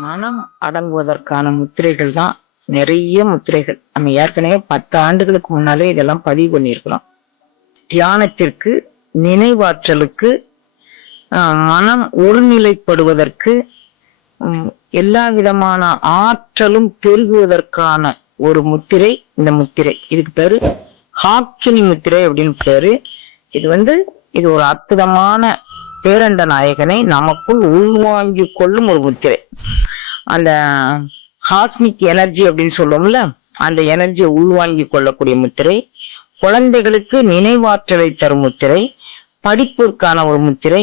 மனம் அடங்குவதற்கான முத்திரைகள் தான் நிறைய முத்திரைகள். நம்ம ஏற்கனவே பத்து ஆண்டுகளுக்கு முன்னாலே இதெல்லாம் பதிவு பண்ணியிருக்கிறோம். தியானத்திற்கு நினைவாற்றலுக்கு மனம் ஒருநிலைப்படுவதற்கு எல்லா விதமான ஆற்றலும் பெருகுவதற்கான ஒரு முத்திரை இந்த முத்திரை. இதுக்கு பேரு ஹாக்கினி முத்திரை அப்படின்னு பேரு. இது வந்து இது ஒரு அற்புதமான பேரண்ட நாயகனை நமக்குள் உள்வாங்கிக் கொள்ளும் ஒரு முத்திரை. அந்த ஹாஸ்மிக் எனர்ஜி அப்படின்னு சொல்லுவோம்ல அந்த எனர்ஜியை உள்வாங்கிக் கொள்ளக்கூடிய முத்திரை குழந்தைகளுக்கு நினைவாற்றலை தரும் முத்திரை படிப்பிற்கான ஒரு முத்திரை